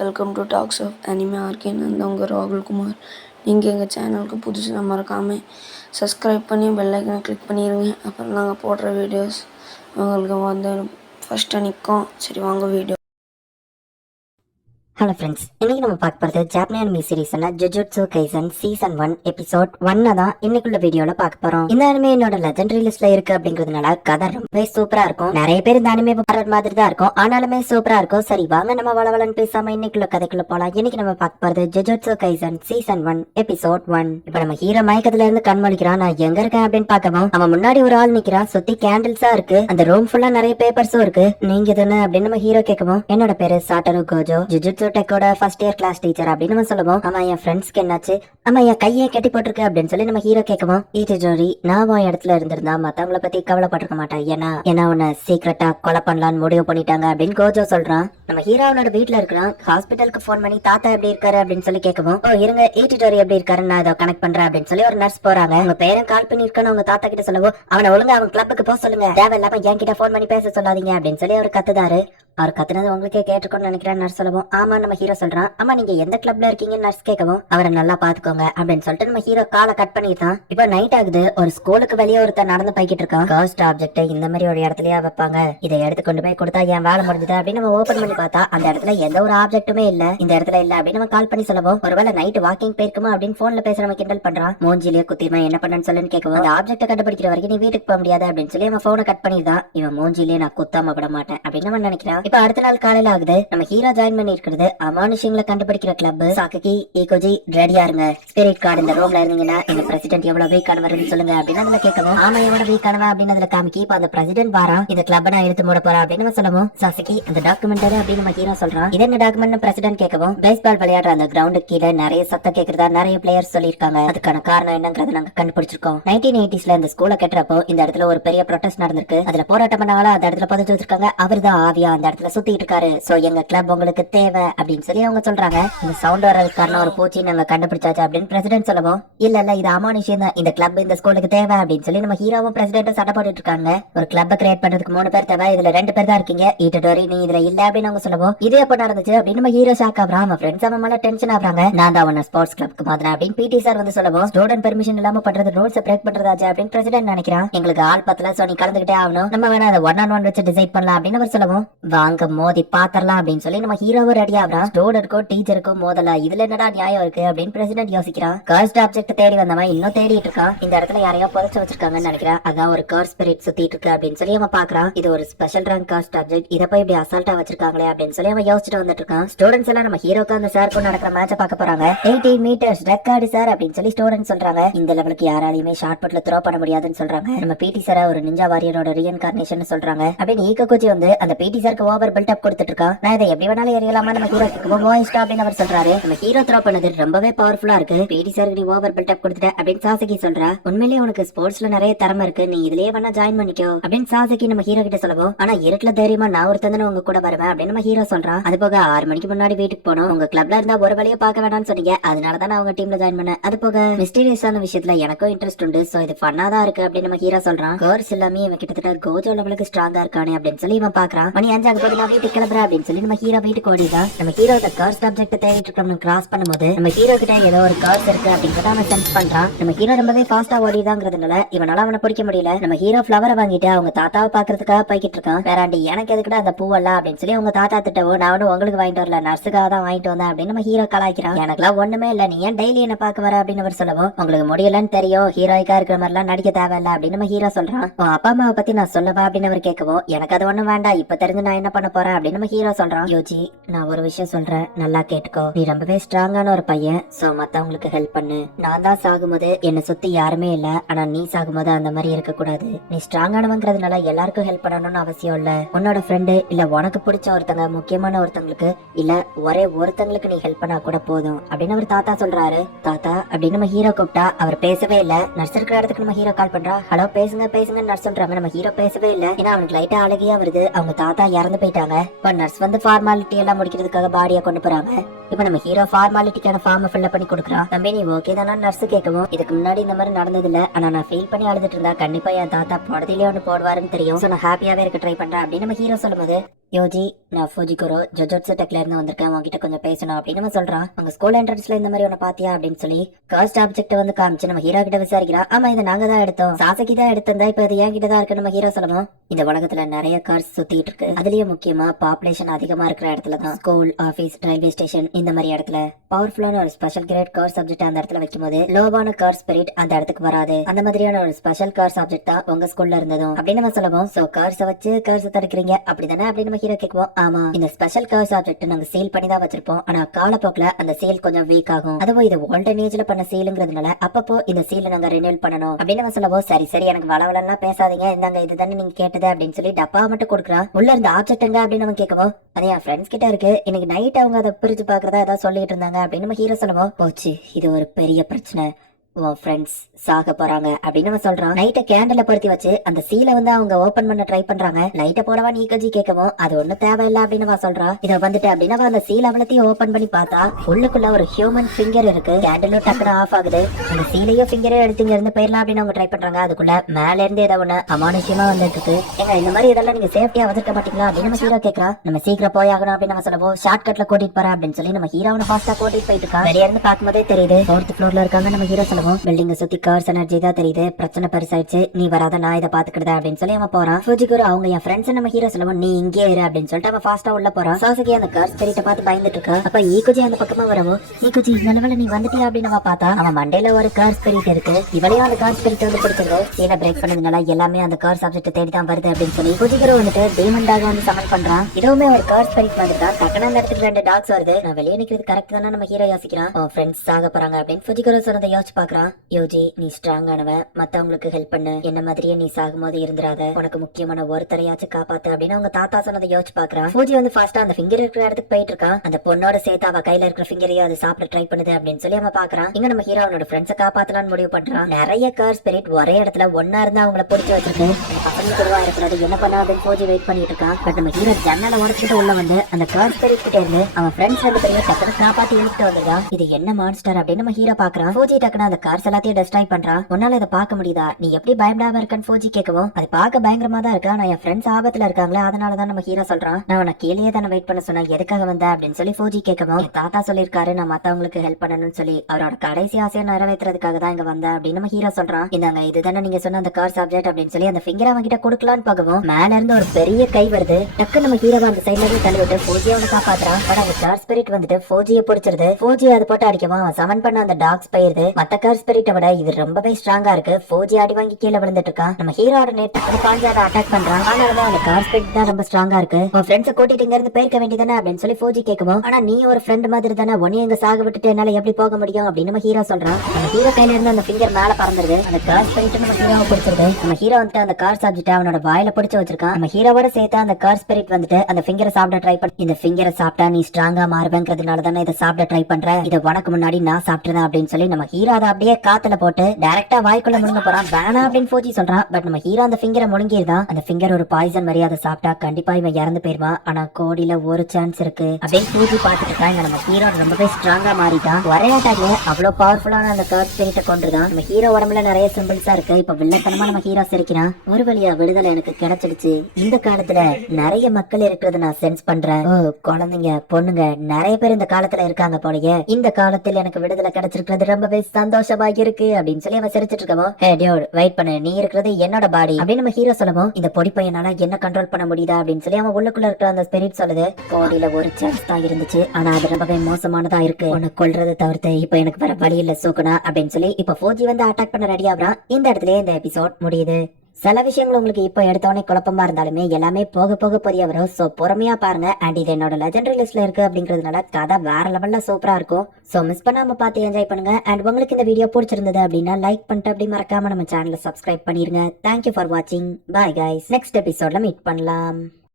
Welcome to talks of anime organ. அந்த உங்கள் ராகுல்குமார். நீங்கள் எங்கள் சேனலுக்கு புதுசுனா மறக்காமல் சப்ஸ்கிரைப் பண்ணி பெல் ஐக்கனை கிளிக் பண்ணிடுங்க. அப்புறம் நாங்கள் போடுற வீடியோஸ் உங்களுக்கு வந்து ஃபஸ்ட்டு நிற்கும். சரி, வாங்க வீடியோ. ஹலோ ஃப்ரெண்ட்ஸ், இன்னைக்கு நம்ம பார்க்க போகிறது ஜாப்பனீஸ் அனிமே சீரிஸான ஜுஜுட்சு கைசன் சீசன் 1 எபிசோட் 1 தான் இன்னைக்குள்ள வீடியோல பார்க்க போறோம். இந்த அனிமே என்னோட லெஜெண்டரி லிஸ்ட்ல இருக்கு அப்படிங்கிறதுனால கதை ரொம்பவே சூப்பரா இருக்கும். நிறைய பேர் இந்த அனிமே பாக்குற மாதிரி தான் இருக்கும், ஆனாலுமே சூப்பரா இருக்கும். சரி, வாங்க நம்ம வளவலன்னு பேசாம இன்னைக்குள்ள கதைக்குள்ள போலாம். இன்னைக்கு நம்ம பார்க்க போறது ஜுஜுட்சு கைசன் சீசன் 1 எபிசோட் 1. இப்ப நம்ம ஹீரோ மயக்கத்துல இருந்து கண்மொழிக்கிறான். நான் எங்க இருக்கேன் அப்படின்னு பார்க்கவும் அவன் முன்னாடி ஒரு ஆள் நிக்கிறான். சுத்தி கேண்டில்ஸா இருக்கு. அந்த ரூம் ஃபுல்லா நிறைய பேப்பர்ஸும் இருக்கு. நீங்க இதுன்னு அப்படின்னு நம்ம ஹீரோ கேட்கவும், என்னோட பேரு சாட்டரு கோஜோ, ஜுஜுட்சு டெக்கோட ஃபர்ஸ்ட் இயர் கிளாஸ் டீச்சர் அப்படின்னு நம்ம சொல்லுவோம். ஆமா, என் ஃப்ரெண்ட்ஸ்க்கு என்னாச்சு? ஆமா, என் கையை கட்டி போட்டிருக்கு அப்படின்னு சொல்லி நம்ம ஹீரோ கேட்கவும், ஈட்டிஜோரி, நான் உன் இடத்துல இருந்திருந்தா மத்தவங்கள பத்தி கவலைப்பட்டிருக்க மாட்டேன். ஏன்னா உன்னை சீக்கிரட்டா கொலை பண்ணலான்னு முடிவு பண்ணிட்டாங்க அப்படின்னு கோஜோ சொல்றான். நம்ம ஹீரோ அவனோட வீட்டுல இருக்கிறான். ஹாஸ்பிட்டலுக்கு போன் பண்ணி தாத்தா எப்படி இருக்காரு அப்படின்னு சொல்லி கேட்கவும், ஓ இருங்க, ஈட்டிஜோரி எப்படி இருக்காரு நான் இதை கனெக்ட் பண்றேன் அப்படின்னு சொல்லி ஒரு நர்ஸ் போறாங்க. உங்க பேரன் கால் பண்ணிருக்கான்னு அவங்க தாத்தா கிட்ட சொல்லவும், அவனை ஒழுங்கா அவன் கிளப்புக்கு போக சொல்லுங்க, தேவையில்லாம என் கிட்ட போன் பண்ணி பேச சொல்லாதீங்க அப்படின்னு சொல்லி அவர் கத்துதாரு. அவர் கத்துனது உங்களுக்கே கேட்டுக்கணும்னு நினைக்கிறேன் நர்ஸ் சொல்லவும், ஆமா நம்ம ஹீரோ சொல்றான். ஆமா, நீங்க எந்த கிளப்ல இருக்கீங்கன்னு நர்ஸ் கேட்கவும், அவரை நல்லா பாத்துக்கோங்க அப்படின்னு சொல்லிட்டு நம்ம ஹீரோ காலை கட் பண்ணிட்டான். இப்ப நைட் ஆகுது. ஒரு ஸ்கூலுக்கு வெளியே ஒருத்தர் நடந்து போய்கிட்டு இருக்கான். கர்ஸ்ட் ஆப்ஜெக்ட் இந்த மாதிரி ஒரு இடத்துலயே வைப்பாங்க, இதை எடுத்து கொண்டு போய் கொடுத்தா என் வேலை முடிஞ்சது அப்படின்னு நம்ம ஓபன் பண்ணி பார்த்தா அந்த இடத்துல எந்த ஒரு ஆப்ஜெக்ட்டுமே இல்ல. இந்த இடத்துல இல்ல அப்படின்னு நம்ம கால் பண்ணி சொல்லவும், ஒருவேளை நைட் வாக்கிங் போயிருக்குமா அப்படின்னு போன்ல பேச நம்ம கிண்டல் பண்றான். மூஞ்சிலேயே குத்திமா என்ன பண்ணன்னு சொல்லுன்னு கேட்கவும், அந்த ஆப்ஜெக்ட கண்டுபிடிக்கிற வரைக்கும் நீ வீட்டுக்கு போக முடியாது அப்படின்னு சொல்லி அவன் போனை கட் பண்ணிதான். இவன் மூஞ்சிலேயே நான் குத்தாம விட மாட்டேன் அப்படின்னு நம்ம நினைக்கிறான். இப்ப அடுத்த நாள் காலையில ஆகுது. நம்ம ஹீரோ ஜாயின் பண்ணி இருக்கிறது அமானுஷங்களை கண்டுபிடிக்கிற கிளப். சாக்கி, ஈகோஜி ரெடியா இருங்க. ஸ்பிரிட் கார்டு இந்த ரூம்ல இருந்தீங்கன்னா இந்த பிரசிடென்ட் எவ்வளவு வீக் ஆனவர்னு சொல்லுங்க அப்படின்னு அதுல கேட்கவும், ஆமா எவ்வளவு வீக் ஆனவன் அப்படின்னு அதுல காமிக்கி இப்ப அந்த பிரசிடென்ட் வாரான். இந்த கிளப் நான் எடுத்து மூட போறேன் அப்படின்னு நம்ம சொல்லுவோம். சாசகி, அந்த டாக்குமெண்டரி அப்படின்னு நம்ம ஹீரோ சொல்றான். இது என்ன டாக்குமெண்ட் பிரசிடென்ட் கேட்கவும், பேஸ்பால் விளையாடுற அந்த கிரவுண்டு கீழே நிறைய சத்தம் கேட்கறதா நிறைய பிளேயர்ஸ் சொல்லியிருக்காங்க. அதுக்கான காரணம் என்னங்கறத நாங்க கண்டுபிடிச்சிருக்கோம். 1980s இந்த ஸ்கூலை கட்டுறப்போ இந்த இடத்துல ஒரு பெரிய ப்ரொடெஸ்ட் நடந்திருக்கு. அதுல போராட்டம் பண்ணாங்களா அந்த இடத்துல புதைச்சு வச்சிருக்காங்க. அவர் தான் ஆவியா அந்த இடத்துல சுத்திட்டு இருக்காரு. சோ எங்க கிளப் உங்களுக்கு தேவை அப்படின்னு சொல்லி அவங்க சொல்றாங்க. இந்த சவுண்ட் வரது காரணம் ஒரு பூச்சி நாங்க கண்டுபிடிச்சாச்சு அப்படின்னு பிரசிடென்ட் சொல்லவும், இல்ல இது அமானுஷம் தான், இந்த கிளப் இந்த ஸ்கூலுக்கு தேவை அப்படின்னு சொல்லி நம்ம ஹீரோவும் பிரசிடென்ட்டும் சண்டை போட்டுட்டு இருக்காங்க. ஒரு கிளப் கிரியேட் பண்றதுக்கு 3 பேர் தேவை, இதுல 2 பேர் தான் இருக்கீங்க. ஈட்டடோரி நீ இதுல இல்ல அப்படின்னு அவங்க சொல்லவும், இது எப்ப நடந்துச்சு அப்படின்னு நம்ம ஹீரோ ஷாக் ஆகுறான். அவன் ஃப்ரெண்ட்ஸ் அவன் மேல டென்ஷன் ஆகுறாங்க. நான் தான் அவன ஸ்போர்ட்ஸ் கிளப்க்கு மாத்தினேன் அப்படின்னு பிடி சார் வந்து சொல்லவும், ஸ்டூடெண்ட் பெர்மிஷன் இல்லாம பண்றது ரூல்ஸ் பிரேக் பண்றதாச்சு அப்படின்னு பிரசிடென்ட் நினைக்கிறான். எங்களுக்கு ஆள் பத்தல, சோ நீ கலந்துகிட்டே ஆகணும், நம்ம வேணா அதை 1-on-1 வச்சு டிசைட் பண்ணலாம் அப்படின்னு அவர் சொல்லவும், வாங்க மோதி பாத்திரலாம் அப்படின்னு சொல்லி நம்ம ஹீரோவும் ரெடி ஆகுறான். ஸ்டூடெண்ட்க்கும் டீச்சருக்கும் மோதலா, இதுல என்னடா நியாயம் இருக்கு அப்படின்னு பிரசிடென்ட் யோசிக்கிறான். கர்ஸ்ட் ஆப்ஜெக்ட் தேடி வந்தவன் இன்னும் தேடிட்டு இருக்கான். இந்த இடத்துல யாரையோ புதைச்சு வச்சிருக்காங்கன்னு நினைக்கிறேன். அதான் ஒரு கர்ஸ் ஸ்பிரிட் சுத்திட்டு இருக்கு அப்படின்னு சொல்லி அவன் பாக்குறான். இது ஒரு ஸ்பெஷல் ரேங்க் கர்ஸ்ட் ஆப்ஜெக்ட், இதை போய் இப்படி அசால்ட்டா வச்சிருக்காங்களே அப்படின்னு சொல்லி அவன் யோசிச்சுட்டு வந்துட்டு இருக்கான். ஸ்டூடெண்ட்ஸ் எல்லாம் நம்ம ஹீரோக்கு அந்த சாருக்கு நடக்கிற மேட்ச பார்க்க போறாங்க. 80 மீட்டர்ஸ் ரெக்கார்டு சார் அப்படின்னு சொல்லி ஸ்டூடெண்ட் சொல்றாங்க. இந்த லெவலுக்கு யாராலையுமே ஷார்ட் புட்ல த்ரோ பண்ண முடியாதுன்னு சொல்றாங்க. நம்ம பிடி சார் ஒரு நிஞ்சா வாரியரோட ரீஇன்கார்னேஷன் சொல்றாங்க அப்படின்னு ஈகோஜி வந்து அந்த பிடி சாருக்கு ஓவர் பில்ட் அப் கொடுத்துட்டு இருக்கான். நான் இதை எப்படி வேணாலும் எரியலாமா நம்ம ஹீரோ அப்படின்னு அவர் சொல்றாரு. நம்ம ஹீரோ த்ரோ பண்ணது ரொம்பவே பவர்ஃபுல்லா இருக்கு. பிடி சாருக்கு நீ ஓவர் பில்ட் அப் கொடுத்துட்ட அப்படின்னு சாசகி சொல்றா. உண்மையிலேயே உனக்கு ஸ்போர்ட்ஸ்ல நிறைய திறமை இருக்கு, நீ இதுலயே வேணா ஜாயின் பண்ணிக்கோ அப்படின்னு சாசகி நம்ம ஹீரோ கிட்ட சொல்லவும், ஆனா இருட்டுல தைரியமா நான் ஒருத்தன் உங்க கூட வருவேன் அப்படின்னு நம்ம ஹீரோ சொல்றான். அது போக 6 மணிக்கு முன்னாடி வீட்டுக்கு போனோம், உங்க கிளப்ல இருந்தா ஒரு வழியை பார்க்க வேண்டாம்னு சொன்னீங்க, அதனாலதான் நான் உங்க டீம்ல ஜாயின் பண்ணேன். அது போக மிஸ்டீரியஸான விஷயத்துல எனக்கும் இன்ட்ரெஸ்ட் உண்டு, சோ இது ஃபன்னா தான் இருக்கு அப்படின்னு நம்ம ஹீரோ சொல்றான். கோர்ஸ் எல்லாமே இவன் கிட்டத்தட்ட கோஜோ லெவலுக்கு ஸ்ட்ராங்கா இருக்கானே அப்படின்னு சொல்லி இவன் பாக்குறான். மணி 5 ஆக போது நான் வீட்டுக்கு கிளம்புறேன் அப்படின்னு சொல்லி நம்ம ஹீரோ வீட்டுக்கு ஓடிதான். நம்ம ஹீரோ இந்த கர்ஸ்ட் ஆப்ஜெக்ட் தேடிட்டு இருக்கோம்னு கிராஸ் பண்ணும்போது நம்ம ஹீரோ கிட்ட ஏதோ ஒரு கர்ஸ் இருக்கு அப்படிங்கறத அவன் சென்ஸ் பண்றான். நம்ம ஹீரோ ரொம்பவே ஃபாஸ்டா ஓடிதாங்கிறதுனால இவனால அவனை பிடிக்க முடியல. நம்ம ஹீரோ ஃபிளவரை வாங்கிட்டு அவங்க தாத்தாவை பாக்குறதுக்காக போய்கிட்டு இருக்கான். வேறாண்டி எனக்கு எதுக்குடா அந்த பூவெல்லாம் அப்படின்னு சொல்லி அவங்க தாத்தா திட்டவோ, நான் ஒன்னும் உங்களுக்கு வாங்கிட்டு வரல, நர்ஸுக்காக தான் வாங்கிட்டு வந்தேன் அப்படின்னு நம்ம ஹீரோ கலாய்க்கிறான். எனக்குலாம் ஒண்ணுமே இல்ல, நீ ஏன் டெய்லி என்ன பாக்க வர அப்படின்னு அவர் சொல்லவும், உங்களுக்கு முடியலன்னு தெரியும், ஹீரோய்க்கா இருக்கிற மாதிரி எல்லாம் நடிக்க தேவையில்ல அப்படின்னு நம்ம ஹீரோ சொல்றான். உன் அப்பா அம்மாவை பத்தி நான் சொல்லவா அப்படின்னு அவர் கேட்கவும், எனக்கு அது ஒண்ணும் வேண்டாம், இப்ப தெரிஞ்சு நான் என்ன பண்ண போறேன் அப்படின்னு நம்ம ஹீரோ சொல்றான். யோஜி, நான் ஒரு விஷயம் சொல்றேன், நல்லா கேட்டுக்கோ. நீ ரொம்பவே ஸ்ட்ராங்கான ஒரு பையன், சோ மத்தவங்களுக்கு ஹெல்ப் பண்ணு. நான் தான் சாகும்போது என்ன சுத்தி யாருமே இல்ல, ஆனா நீ சாகும்போது அந்த மாதிரி இருக்க கூடாது. நீ ஸ்ட்ராங்கானவங்கிறதுனால எல்லாருக்கும் ஹெல்ப் பண்ணணும்னு அவசியம் இல்ல. உன்னோட ஃப்ரெண்டு இல்ல உனக்கு பிடிச்ச ஒருத்தங்க, முக்கியமான ஒருத்தங்களுக்கு இல்ல ஒரே ஒருத்தங்களுக்கு நீ ஹெல்ப் பண்ணா கூட போதும் அப்படின்னு அவர் தாத்தா சொல்றாரு. தாத்தா அப்படின்னு நம்ம ஹீரோ கூப்பிட்டா அவர் பேசவே இல்ல. நர்ஸ் இருக்கிற இடத்துக்கு நம்ம ஹீரோ கால் பண்றா. ஹலோ பேசுங்க நர்ஸ் சொல்றாங்க. நம்ம ஹீரோ பேசவே இல்ல, ஏன்னா அவனுக்கு லைட்டா அழகியா வருது. அவங்க தாத்தா இறந்து போயிட்டாங்க. இப்ப நர்ஸ் வந்து ஃபார்மாலிட்டி எல்லாம் முடிக்கிறதுக்காக பாடியா கொண்டு போறாங்க. இப்ப நம்ம ஹீரோ ஃபார்மாலிட்டிக்கான ஃபார்ம் ஃபில் பண்ணி கொடுக்குறான். தம்பி நீ ஓகே தானா நர்ஸ் கேட்கவும், இதுக்கு முன்னாடி இந்த மாதிரி நடந்தது இல்ல, ஆனா நான் ஃபீல் பண்ணி அழுதுட்டு இருந்தா கண்டிப்பா என் தாத்தா போடுறதுலயே ஒண்ணு போடுவாருன்னு தெரியும், சோ நான் ஹாப்பியாவே இருக்க ட்ரை பண்றேன் அப்படின்னு நம்ம ஹீரோ சொல்லும்போது, யோஜி நான் ஃபுஜிகுரோ ஜொஜோட்சு டெக்ல இருந்து வந்திருக்கேன், உன்கிட்ட கொஞ்சம் பேசணும் அப்படின்னு அவன் சொல்றான். அவங்க ஸ்கூல் என்ட்ரன்ஸ்ல இந்த மாதிரி ஒண்ணு பாத்தியா அப்படின்னு சொல்லி கர்ஸ்ட் ஆப்ஜெக்ட் வந்து காமிச்சு நம்ம ஹீரோ கிட்ட விசாரிக்கிறா. ஆமா, இதை நாங்க தான் எடுத்தோம், சாசகி தான் எடுத்திருந்தா, இப்ப இது என் கிட்ட தான் இருக்கு நம்ம ஹீரோ சொல்லணும். இந்த உலகத்துல நிறைய கார்ஸ் சுத்திட்டு இருக்கு, அதுலயும் முக்கியமா பாப்புலேஷன் அதிகமா இருக்கிற இடத்துல தான் ஸ்கூல், ஆபீஸ், ரயில்வே ஸ்டேஷன் இந்த மாதிரி இடத்துல பவர்ஃபுல்லான ஒரு ஸ்பெஷல் கிரேட் கார் சப்ஜெக்ட் அந்த இடத்துல வைக்கும் போது லோவான கார் ஸ்பிரிட் அந்த இடத்துக்கு வராது. அந்த மாதிரியான ஒரு ஸ்பெஷல் கார் சப்ஜெக்ட் தான் உங்க ஸ்கூல்ல இருந்ததும் அப்படின்னு நம்ம சொல்லுவோம். சோ கார்ஸ் வச்சு கார்ஸ் தடுக்கிறீங்க அப்படிதானே அப்படின்னு நம்ம ஹீரோ கேட்குவோம். ஆமா, இந்த ஸ்பெஷல் கார் சப்ஜெக்ட் நாங்க சீல் பண்ணி தான் வச்சிருப்போம், ஆனா காலப்போக்கில் அந்த சீல் கொஞ்சம் வீக் ஆகும், அதுவும் இது ஓல்டன் ஏஜ்ல பண்ண சீலுங்கிறதுனால அப்பப்போ இந்த சீலை நாங்க ரினியூல் பண்ணணும் அப்படின்னு நம்ம சொல்லுவோம். சரி சரி, எனக்கு வளவலாம் பேசாதீங்க, இந்தாங்க இதுதானே நீங்க கேட்டது அப்படின்னு சொல்லி டப்பா மட்டும் கொடுக்குறான். உள்ள இருந்த ஆப்ஜெக்ட்ங்க அப்படின்னு நம்ம கேட்கவும், அது என் ஃப்ரெண்ட்ஸ் கிட்ட இருக்கு, இன்னைக்கு நைட் அவங்க அதை பிரிச்சு பாக்குறதா ஏதாவது சொல்லிட்டு இருந்தாங்க அப்படின்னு நம்ம ஹீரோ சொல்லுவோம். போச்சு, இது ஒரு பெரிய பிரச்சனை, உன் ஃப்ரெண்ட்ஸ் சாக போறாங்க அப்படின்னு அவன் சொல்றான். நைட்ட கேண்டல பொருத்தி வச்சு அந்த சீலை வந்து அவங்க ஓபன் பண்ண ட்ரை பண்றாங்க. லைட்ட போடவா நீக்கஜி கேட்கவும், அது ஒண்ணும் தேவையில்லை அப்படின்னு அவன் சொல்றான். இத வந்துட்டு அப்படின்னா அந்த சீல் அவ்வளத்தையும் ஓபன் பண்ணி பார்த்தா உள்ளுக்குள்ள ஒரு ஹியூமன் ஃபிங்கர் இருக்கு. கேண்டலும் டக்குனு ஆஃப் ஆகுது. அந்த சீலையும் ஃபிங்கரே எடுத்து இங்க இருந்து போயிடலாம் அப்படின்னு அவங்க ட்ரை பண்றாங்க. அதுக்குள்ள மேல இருந்து ஏதோ ஒண்ணு அமானுஷ்யமா வந்துட்டு இருக்கு. ஏங்க இந்த மாதிரி இதெல்லாம் நீங்க சேஃப்டியா வச்சிருக்க மாட்டீங்களா அப்படின்னு நம்ம ஹீரோ கேட்கறா. நம்ம சீக்கிரம் போயாகணும் அப்படின்னு நம்ம சொல்லுவோம். ஷார்ட் கட்ல கூட்டிட்டு போறேன் அப்படின்னு சொல்லி நம்ம ஹீரோவை ஃபாஸ்டா கூட்டிட்டு போயிட்டு இருக்கா. வெளிய இருந்து பார்க்கும்போதே தெரியுது 4th ஃப்ளோர்ல இருக்காங்க நம்ம ஹீரோ சொல்லுவோம். பில்டிங் சுத்தி கார்ஸ் எனர்ஜி தான் தெரியுது, பிரச்சனை பெருசாயிடுச்சு, நீ வராத நான் இதை பாத்துக்கிட்டேன் அப்படின்னு சொல்லி அவன் போறான். ஃபுஜிகுரோ அவங்க என் ஃப்ரெண்ட்ஸ் நம்ம ஹீரோ சொல்லுவோம், நீ இங்கே இரு அப்படின்னு சொல்லிட்டு அவன் ஃபாஸ்டா உள்ள போறான். சாசகி அந்த கார் ஸ்பிரிட்ட பார்த்து பயந்துட்டு இருக்கா. அப்ப ஈகுஜி அந்த பக்கமா வரவும், ஈகுஜி நல்லவேளை நீ வந்துட்டியா அப்படின்னு அவன் பார்த்தா அவன் மண்டையில ஒரு கார் ஸ்பிரிட் இருக்கு. இவளையும் அந்த கார் ஸ்பிரிட் வந்து பிடிச்சிருக்கு. சீலை பிரேக் பண்ணதுனால எல்லாமே அந்த கார் சப்ஜெக்ட் தேடி தான் வருது அப்படின்னு சொல்லி ஃபுஜிகுரோ வந்துட்டு டீமன் டாக் வந்து சமன் பண்றான். இதுவுமே ஒரு கார் ஸ்பிரிட் மாதிரி தான். டக்குனு அந்த இடத்துக்கு 2 டாக்ஸ் வருது. நான் வெளியே நிக்கிறது கரெக்ட் தானே நம்ம ஹீரோ யோசிக்கிறான். ஃப்ரெண்ட்ஸ் சாக போறாங்க அப்படின்னு ஃபுஜிகுரோ சொன்னதை யோசிச்சு பாக்குறான். யோஜி, நீ ஸ்ட்ராங்கானவன், மத்தவங்களுக்கு ஹெல்ப் பண்ணு, என்ன மாதிரியே நீ சாகும்போது இருந்துராத, உனக்கு முக்கியமான ஒருத்தரையாச்சும் காப்பாத்து அப்படின்னு அவங்க தாத்தா சொன்னதை யோசிச்சு பாக்குறான். பூஜி வந்து ஃபாஸ்டா அந்த ஃபிங்கர் இருக்கிற இடத்துக்கு போயிட்டு இருக்கான். அந்த பொண்ணோட சேர்த்து அவ கையில இருக்கிற ஃபிங்கரையும் அது சாப்பிட ட்ரை பண்ணுது அப்படின்னு சொல்லி அவன் பாக்குறான். இங்க நம்ம ஹீரோ அவனோட ஃப்ரெண்ட்ஸை காப்பாத்தலாம்னு முடிவு பண்றான். நிறைய கார் ஸ்பிரிட் ஒரே இடத்துல ஒன்னா இருந்தா அவங்கள பிடிச்சி வச்சிருக்கு. பசங்க தெருவா இருக்கிறது என்ன பண்ணா அப்படின்னு பூஜி வெயிட் பண்ணிட்டு இருக்கான். பட் நம்ம ஹீரோ ஜன்னலை உடச்சிட்டு உள்ள வந்து அந்த கார் ஸ்பிரிட் கிட்ட இருந்து அவன் ஃப்ரெண்ட்ஸ் 2 பேரையும் டக்குனு காப்பாத்தி இழுத்துட்டு வந்துருக்கான். இது என்ன மான்ஸ்டர் அப்படின்னு நம்ம ஹீரோ பாக்குறான். பூஜி டக்குனு அந்த கார்ஸ் எல்லாத்தையும் டெஸ்ட்ராய் பண்றான். உன்னால இதை பார்க்க முடியுதா, நீ எப்படி பயப்படாம இருக்கன்னு ஃபோஜி கேட்கவும், அது பார்க்க பயங்கரமா தான் இருக்கா, நான் என் ஃப்ரெண்ட்ஸ் ஆபத்துல இருக்காங்களே அதனாலதான் நம்ம ஹீரோ சொல்றான். நான் உனக்கு கீழே தானே வெயிட் பண்ண சொன்னேன், எதுக்காக வந்த அப்படின்னு சொல்லி ஃபோஜி கேட்கவும், என் தாத்தா சொல்லியிருக்காரு நான் மத்தவங்களுக்கு ஹெல்ப் பண்ணணும்னு சொல்லி, அவரோட கடைசி ஆசையை நிறைவேற்றுறதுக்காக தான் இங்க வந்தேன் அப்படின்னு நம்ம ஹீரோ சொல்றான். இந்தாங்க இதுதானே நீங்க சொன்ன அந்த கார் சப்ஜெக்ட் அப்படின்னு சொல்லி அந்த ஃபிங்கர் அவன் கிட்ட கொடுக்கலான்னு பார்க்கவும், மேல இருந்து ஒரு பெரிய கை வருது. டக்கு நம்ம ஹீரோ அந்த சைட்ல இருந்து தள்ளி விட்டு ஃபோஜியை அவனை காப்பாத்துறான். பட் அந்த கார் ஸ்பிரிட் வந்துட்டு ஃபோஜியை பிடிச்சிருது. ஃபோஜி அதை போட்டு அடிக்கவும் அவன் சமன் பண்ண அந்த டாக்ஸ் போயிருது. மத்த கார் ஸ்பிரிட்டை விட இது ரொம்பவே ஸ்ட்ராங்கா இருக்கு. ஃபோஜி அடி வாங்கி கீழே விழுந்துட்டு இருக்கான். நம்ம ஹீரோட நேட் பாஞ்சு அதை அட்டாக் பண்றான். ஆனாலும் அந்த கார் ஸ்பிரிட் தான் ரொம்ப ஸ்ட்ராங்கா இருக்கு. உன் ஃப்ரெண்ட்ஸை கூட்டிட்டு இங்க இருந்து போயிருக்க வேண்டியதானே அப்படின்னு சொல்லி ஃபோஜி கேட்கவும், ஆனா நீ ஒரு ஃப்ரெண்ட் மாதிரி தானே, உன்னை எங்க சாக விட்டுட்டு என்னால எப்படி போக முடியும் அப்படின்னு நம்ம ஹீரோ சொல்றான். நம்ம ஹீரோ கையில இருந்து அந்த ஃபிங்கர் மேல பறந்துருது. அந்த கார் ஸ்பிரிட் நம்ம ஹீரோவை பிடிச்சிருது. நம்ம ஹீரோ வந்துட்டு அந்த கார் சப்ஜெக்ட் அவனோட வாயில பிடிச்சு வச்சிருக்கான். நம்ம ஹீரோவோட சேர்த்து அந்த கார் ஸ்பிரிட் வந்துட்டு அந்த ஃபிங்கரை சாப்பிட ட்ரை பண்ண, இந்த ஃபிங்கரை சாப்பிட்டா நீ ஸ்ட்ராங்கா மாறுவேங்கிறதுனால தானே இதை சாப்பிட ட்ரை பண்ற, இதை உனக்கு முன்னாடி நான் சாப்பிட்டுறேன் அப்படின்னு சொல்லி நம்ம ஹீரோ அதை அப்படியே காத்துல போட்டு டைரக்டா வாய்க்குள்ள முழுங்க போறான். வேணா அப்படின்னு ஃபோஜி சொல்றான். பட் நம்ம ஹீரோ அந்த ஃபிங்கரை முழுங்கிருதான். அந்த ஃபிங்கர் ஒரு பாய்சன் மாதிரி, அதை சாப்பிட்டா கண்டிப்பா இவன் இறந்து போயிருவான், ஆனா கோடியில ஒரு சான்ஸ் இருக்கு அப்படின்னு ஃபோஜி பாத்துட்டு இருக்கான். நம்ம ஹீரோ ரொம்பவே ஸ்ட்ராங்கா மாறிட்டான். ஒரே அட்டாக்ல அவ்வளவு பவர்ஃபுல்லான அந்த கார் ஸ்பிரிட்டை கொண்டுதான். நம்ம ஹீரோ உடம்புல நிறைய சிம்பிள்ஸா இருக்கு. இப்ப வில்லத்தனமா நம்ம ஹீரோ சிரிக்கிறான். ஒரு வழியா விடுதலை எனக்கு கிடைச்சிடுச்சு. இந்த காலத்துல நிறைய மக்கள் இருக்கிறது நான் சென்ஸ் பண்றேன். ஓ, குழந்தைங்க பொண்ணுங்க நிறைய பேர் இந்த காலத்துல இருக்காங்க போலயே. இந்த காலத்துல எனக்கு விடுதலை கிடைச்சிருக்கிறது ரொம்பவே சந்தோஷமா இருக்கு அப்படின்னு சொல்லி அவன் சிரிச்சிட்டு இருக்கவும், ஹே டியூட் வெயிட் பண்ணு, நீ இருக்கிறது என்னோட பாடி அப்படின்னு நம்ம ஹீரோ சொல்லவும், இந்த பொடி பையனால என்ன கண்ட்ரோல் பண்ண முடியுதா அப்படின்னு சொல்லி அவன் உள்ளுக்குள்ள இருக்கிற அந்த ஸ்பிரிட் சொல்லுது. கோடியில ஒரு சான்ஸ் தான் இருந்துச்சு, ஆனா அது ரொம்பவே மோசமானதா இருக்கு, உன்னை கொல்றதை தவிர்த்து இப்ப எனக்கு வேற வழி இல்ல சூக்கனா அப்படின்னு சொல்லி இப்ப ஃபோஜி வந்து அட்டாக் பண்ண ரெடி ஆகுறான். இந்த இடத்துல இந்த எபிசோட் முடியுது. சில விஷயங்கள் உங்களுக்கு இப்போ எடுத்தோடனே குழப்பமா இருந்தாலுமே எல்லாமே போக போக புரிய வரும். ஸோ பொறுமையா பாருங்க. அண்ட் இது என்னோட லெஜெண்டரி லிஸ்ட்ல இருக்கு அப்படிங்கிறதுனால கதை வேற லெவல்ல சூப்பரா இருக்கும். ஸோ மிஸ் பண்ணாம பார்த்து என்ஜாய் பண்ணுங்க. அண்ட் உங்களுக்கு இந்த வீடியோ பிடிச்சிருந்தது அப்படின்னா லைக் பண்ணிட்டு அப்படி மறக்காம நம்ம சேனலை சப்ஸ்கிரைப் பண்ணிருங்க. தேங்க்யூ ஃபார் வாட்சிங். Bye guys. நெக்ஸ்ட் எபிசோட்ல மீட் பண்ணலாம்.